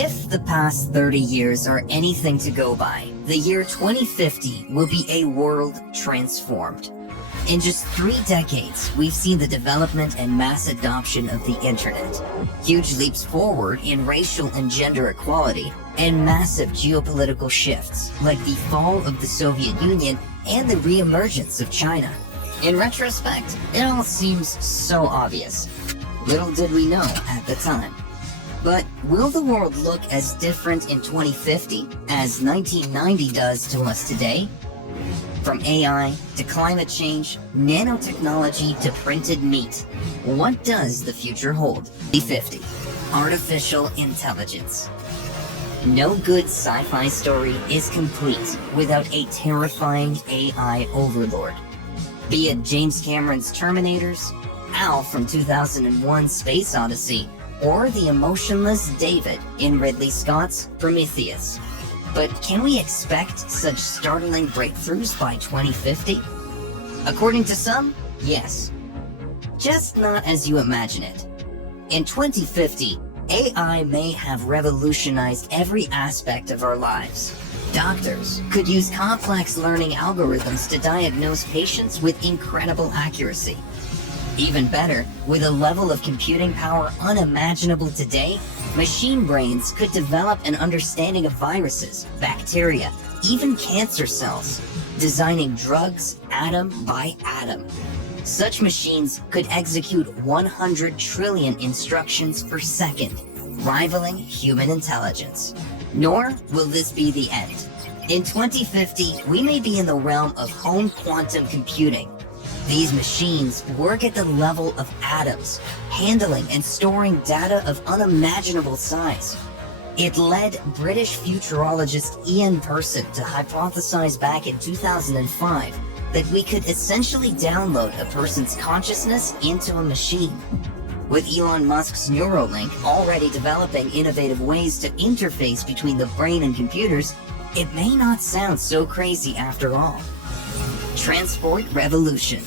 If the past 30 years are anything to go by, the year 2050 will be a world transformed. In just 3 decades, we've seen the development and mass adoption of the internet, huge leaps forward in racial and gender equality, and massive geopolitical shifts like the fall of the Soviet Union and the re-emergence of China. In retrospect, it all seems so obvious. Little did we know at the time. But will the world look as different in 2050 as 1990 does to us today? From AI to climate change, nanotechnology to printed meat, what does the future hold? 2050. Artificial intelligence. No good sci-fi story is complete without a terrifying AI overlord. Be it James Cameron's Terminators, Al from 2001's Space Odyssey, or the emotionless David in Ridley Scott's Prometheus. But can we expect such startling breakthroughs by 2050? According to some, yes. Just not as you imagine it. In 2050, AI may have revolutionized every aspect of our lives. Doctors could use complex learning algorithms to diagnose patients with incredible accuracy. Even better, with a level of computing power unimaginable today, machine brains could develop an understanding of viruses, bacteria, even cancer cells, designing drugs atom by atom. Such machines could execute 100 trillion instructions per second, rivaling human intelligence. Nor will this be the end. In 2050, we may be in the realm of home quantum computing. These machines work at the level of atoms, handling and storing data of unimaginable size. It led British futurologist Ian Person to hypothesize back in 2005 that we could essentially download a person's consciousness into a machine. With Elon Musk's Neuralink already developing innovative ways to interface between the brain and computers, it may not sound so crazy after all. Transport revolution.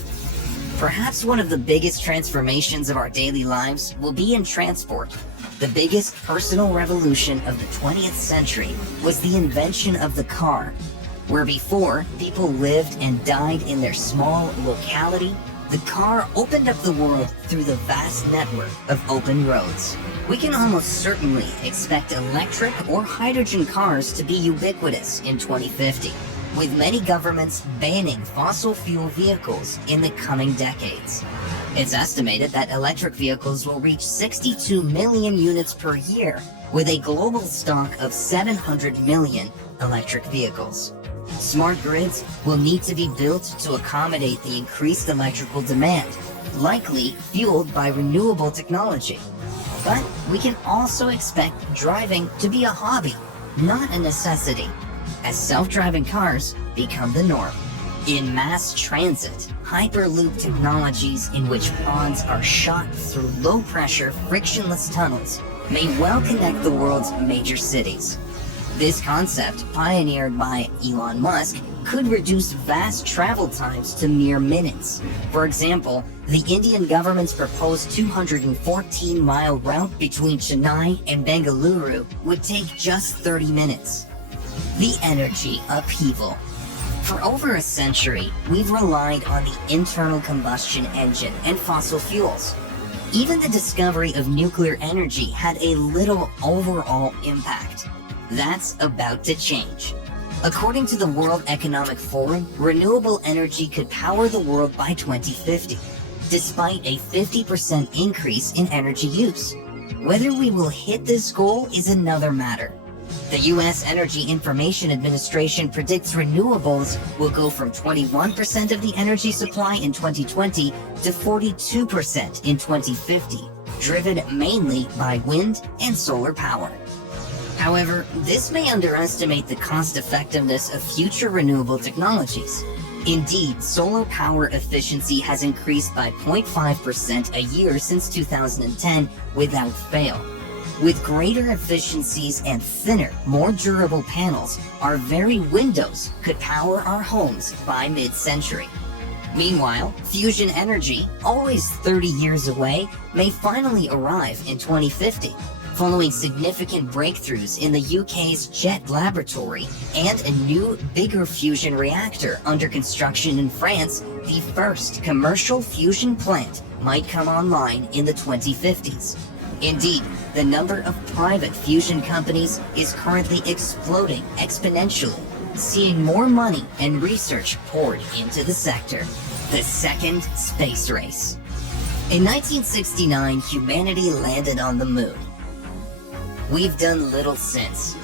Perhaps one of the biggest transformations of our daily lives will be in transport. The biggest personal revolution of the 20th century was the invention of the car. Where before people lived and died in their small locality, the car opened up the world through the vast network of open roads. We can almost certainly expect electric or hydrogen cars to be ubiquitous in 2050. with many governments banning fossil fuel vehicles in the coming decades. It's estimated that electric vehicles will reach 62 million units per year, with a global stock of 700 million electric vehicles. Smart grids will need to be built to accommodate the increased electrical demand, likely fueled by renewable technology. But we can also expect driving to be a hobby, not a necessity, as self-driving cars become the norm. In mass transit, Hyperloop technologies in which pods are shot through low-pressure, frictionless tunnels may well connect the world's major cities. This concept, pioneered by Elon Musk, could reduce vast travel times to mere minutes. For example, the Indian government's proposed 214-mile route between Chennai and Bengaluru would take just 30 minutes. The energy upheaval. For over a century, we've relied on the internal combustion engine and fossil fuels. Even the discovery of nuclear energy had a little overall impact. That's about to change. According to the World Economic Forum, renewable energy could power the world by 2050, despite a 50% increase in energy use. Whether we will hit this goal is another matter. The U.S. Energy Information Administration predicts renewables will go from 21% of the energy supply in 2020 to 42% in 2050, driven mainly by wind and solar power. However, this may underestimate the cost-effectiveness of future renewable technologies. Indeed, solar power efficiency has increased by 0.5% a year since 2010 without fail. With greater efficiencies and thinner, more durable panels, our very windows could power our homes by mid-century. Meanwhile, fusion energy, always 30 years away, may finally arrive in 2050. following significant breakthroughs in the UK's JET laboratory and a new, bigger fusion reactor under construction in France. The first commercial fusion plant might come online in the 2050s. Indeed, the number of private fusion companies is currently exploding exponentially, seeing more money and research poured into the sector. The second space race. In 1969, humanity landed on the moon. We've done little since.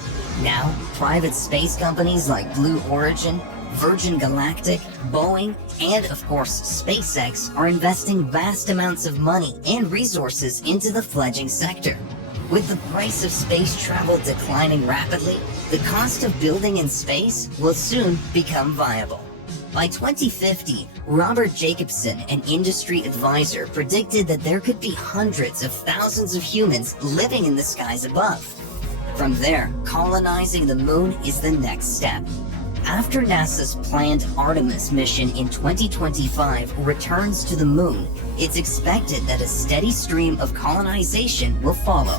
Now, private space companies like Blue Origin, Virgin Galactic, Boeing, and of course SpaceX are investing vast amounts of money and resources into the fledgling sector. With the price of space travel declining rapidly, the cost of building in space will soon become viable. By 2050, Robert Jacobson, an industry advisor, predicted that there could be hundreds of thousands of humans living in the skies above. From there, colonizing the moon is the next step. After NASA's planned Artemis mission in 2025 returns to the moon, it's expected that a steady stream of colonization will follow.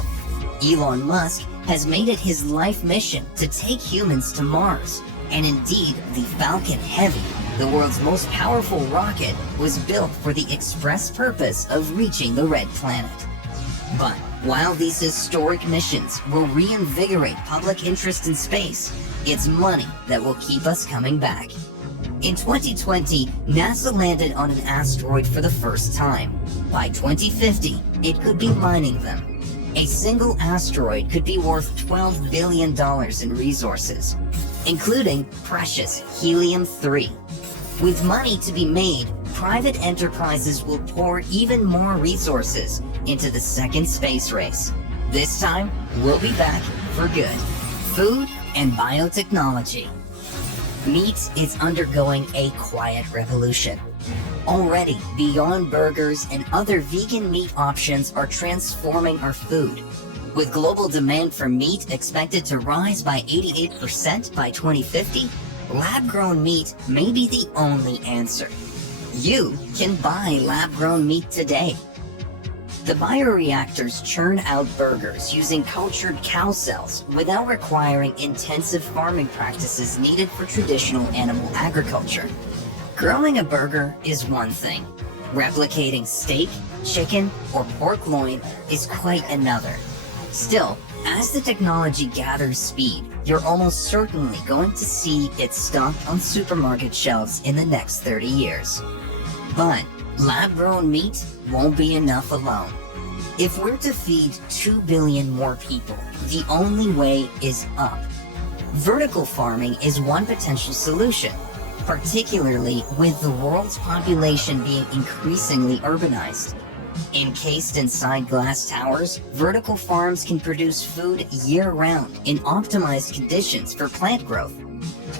Elon Musk has made it his life mission to take humans to Mars. And indeed, the Falcon Heavy, the world's most powerful rocket, was built for the express purpose of reaching the Red Planet. But while these historic missions will reinvigorate public interest in space, it's money that will keep us coming back. In 2020, NASA landed on an asteroid for the first time. By 2050, it could be mining them. A single asteroid could be worth $12 billion in resources, including precious helium-3. With money to be made, private enterprises will pour even more resources into the second space race. This time, we'll be back for good. Food and biotechnology. Meat is undergoing a quiet revolution. Already, Beyond Burgers and other vegan meat options are transforming our food. With global demand for meat expected to rise by 88% by 2050, lab-grown meat may be the only answer. You can buy lab-grown meat today. The bioreactors churn out burgers using cultured cow cells without requiring intensive farming practices needed for traditional animal agriculture. Growing a burger is one thing. Replicating steak, chicken, or pork loin is quite another. Still, as the technology gathers speed, you're almost certainly going to see it stocked on supermarket shelves in the next 30 years. But lab-grown meat won't be enough alone. If we're to feed 2 billion more people, the only way is up. Vertical farming is one potential solution, particularly with the world's population being increasingly urbanized. Encased inside glass towers, vertical farms can produce food year-round in optimized conditions for plant growth.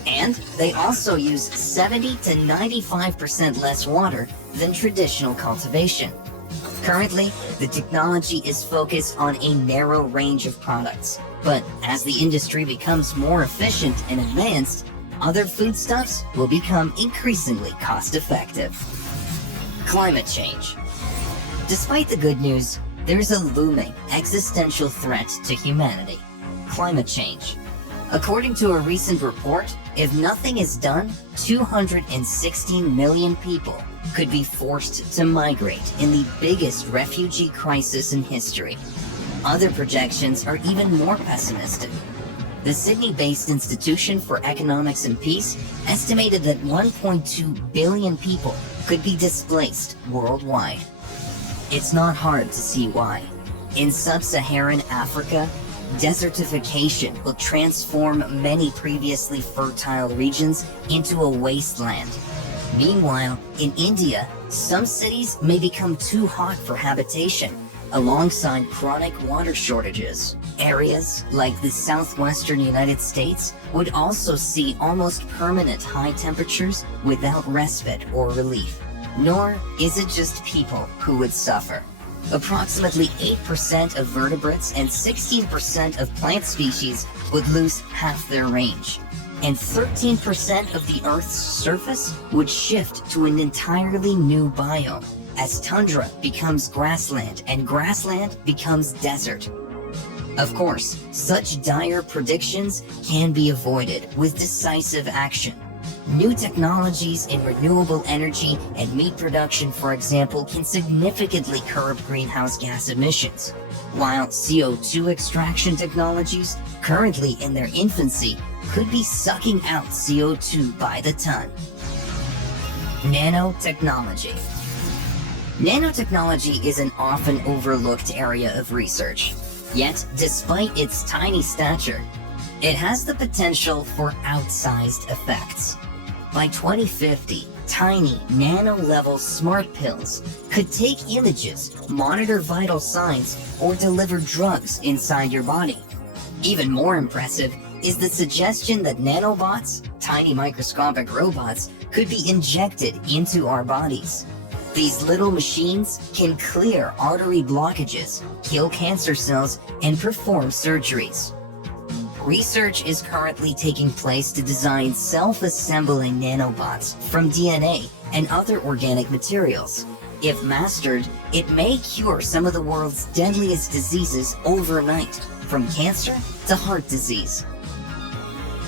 And they also use 70 to 95% less water than traditional cultivation. Currently, the technology is focused on a narrow range of products, but as the industry becomes more efficient and advanced, other foodstuffs will become increasingly cost-effective. Climate change. Despite the good news, there's a looming existential threat to humanity: climate change. According to a recent report, if nothing is done, 216 million people could be forced to migrate in the biggest refugee crisis in history. Other projections are even more pessimistic. The Sydney-based Institution for Economics and Peace estimated that 1.2 billion people could be displaced worldwide. It's not hard to see why. In sub-Saharan Africa, desertification will transform many previously fertile regions into a wasteland. Meanwhile, in India, some cities may become too hot for habitation, alongside chronic water shortages. Areas like the southwestern United States would also see almost permanent high temperatures without respite or relief. Nor is it just people who would suffer. Approximately 8% of vertebrates and 16% of plant species would lose half their range. And 13% of the Earth's surface would shift to an entirely new biome, as tundra becomes grassland and grassland becomes desert. Of course, such dire predictions can be avoided with decisive action. New technologies in renewable energy and meat production, for example, can significantly curb greenhouse gas emissions, while CO2 extraction technologies, currently in their infancy, could be sucking out CO2 by the ton. Nanotechnology. Nanotechnology is an often overlooked area of research. Yet, despite its tiny stature, it has the potential for outsized effects. By 2050, tiny, nano-level smart pills could take images, monitor vital signs, or deliver drugs inside your body. Even more impressive is the suggestion that nanobots, tiny microscopic robots, could be injected into our bodies. These little machines can clear artery blockages, kill cancer cells, and perform surgeries. Research is currently taking place to design self-assembling nanobots from DNA and other organic materials. If mastered, it may cure some of the world's deadliest diseases overnight, from cancer to heart disease.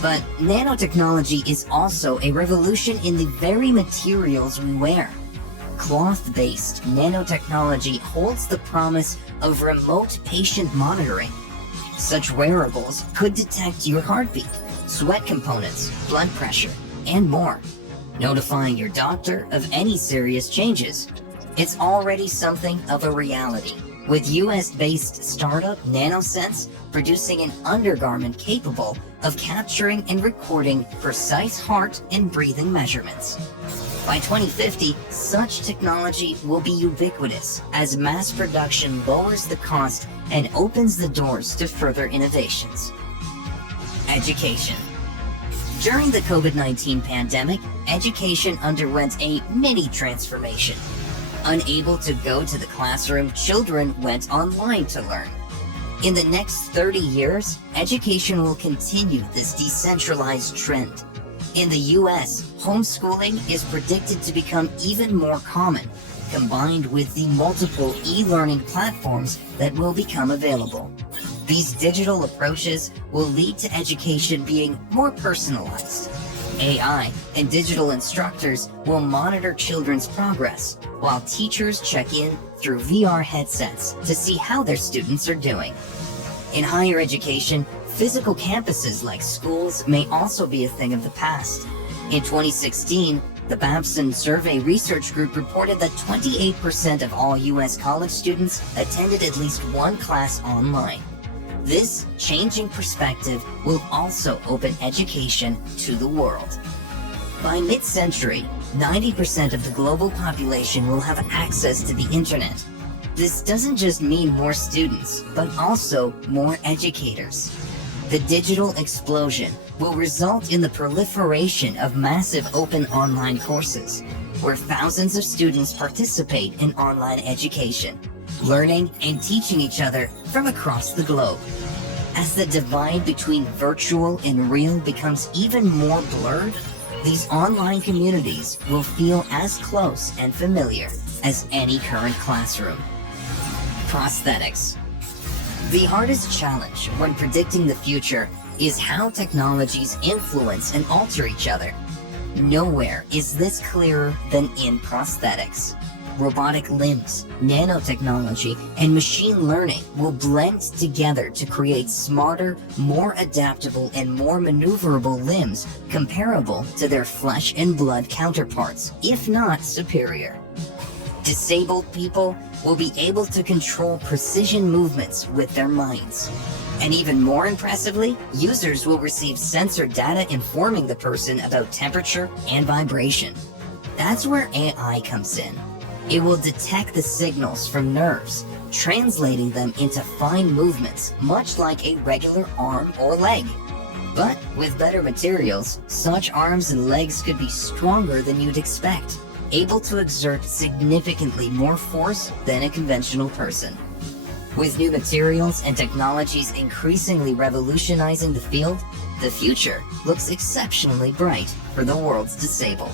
But nanotechnology is also a revolution in the very materials we wear. Cloth-based nanotechnology holds the promise of remote patient monitoring. Such wearables could detect your heartbeat, sweat components, blood pressure, and more, notifying your doctor of any serious changes. It's already something of a reality, with US-based startup NanoSense producing an undergarment capable of capturing and recording precise heart and breathing measurements. By 2050, such technology will be ubiquitous as mass production lowers the cost and opens the doors to further innovations. Education. During the COVID-19 pandemic, education underwent a mini transformation. Unable to go to the classroom, children went online to learn. In the next 30 years, education will continue this decentralized trend. In the US, homeschooling is predicted to become even more common, combined with the multiple e-learning platforms that will become available. These digital approaches will lead to education being more personalized. AI and digital instructors will monitor children's progress, while teachers check in through VR headsets to see how their students are doing. In higher education, physical campuses like schools may also be a thing of the past. In 2016, the Babson Survey Research Group reported that 28% of all U.S. college students attended at least one class online. This changing perspective will also open education to the world. By mid-century, 90% of the global population will have access to the internet. This doesn't just mean more students, but also more educators. The digital explosion will result in the proliferation of massive open online courses, where thousands of students participate in online education, learning and teaching each other from across the globe. As the divide between virtual and real becomes even more blurred, these online communities will feel as close and familiar as any current classroom. Prosthetics. The hardest challenge when predicting the future is how technologies influence and alter each other. Nowhere is this clearer than in prosthetics. Robotic limbs, nanotechnology, and machine learning will blend together to create smarter, more adaptable, and more maneuverable limbs comparable to their flesh and blood counterparts, if not superior. Disabled people will be able to control precision movements with their minds. And even more impressively, users will receive sensor data informing the person about temperature and vibration. That's where AI comes in. It will detect the signals from nerves, translating them into fine movements, much like a regular arm or leg. But with better materials, such arms and legs could be stronger than you'd expect, able to exert significantly more force than a conventional person. With new materials and technologies increasingly revolutionizing the field, the future looks exceptionally bright for the world's disabled.